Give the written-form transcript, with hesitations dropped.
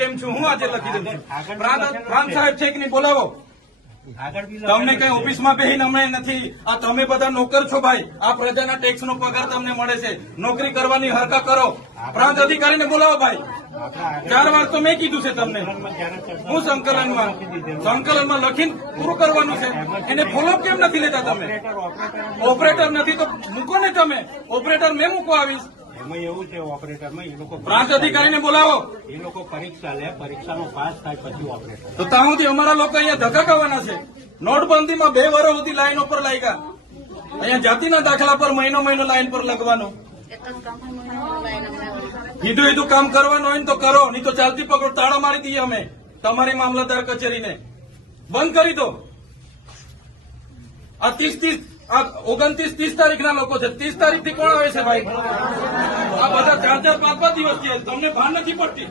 કેમ છું હું આજે લખી દઉં છું પ્રાંત સાહેબ છે કે નહીં બોલાવો તમને કઈ ઓફિસમાં બેહીને અમે નથી આ તમે બધા નોકર છો ભાઈ આ પ્રજાના ટેક્સ નો પગાર તમને મળે છે નોકરી કરવાની હરકા કરો પ્રાંત અધિકારીને બોલાવો ભાઈ 4 વાર તો મેં કીધું છે તમને હું સંકલનમાં લખીને પૂરું કરવાનું છે એને ફોલોઅપ કેમ નથી લેતા તમે ઓપરેટર નથી તો મૂકો ને તમે ઓપરેટર મેં મૂકો આવીશ એમાં એવું છે ઓપરેટરમાં એ લોકો પ્રાંત અધિકારીને બોલાવો એ લોકો પરીક્ષા લે પરીક્ષાનો પાસ થાય પછી ઓપરેટર તો ત્યાં સુધી અમારા લોકો અહીંયા ધક્કા ખાવાના છે નોટબંધીમાં 2 વર્ષ સુધી લાઈનો પર લાગ્યા અહીંયા જાતિના દાખલા પર મહિનો લાઈન પર લખવાનું કીધું કામ કરવાનું હોય ને તો કરો નહીં તો ચાલતી પકડો તાળા મારી દઈએ અમે તમારી મામલતદાર કચેરીને બંધ કરી દો આ 29-30 તારીખના લોકો છે 30 તારીખથી કોણ આવે છે ભાઈ આ બધા 4-4-5 દિવસ છે તમને ભાન નથી પડતી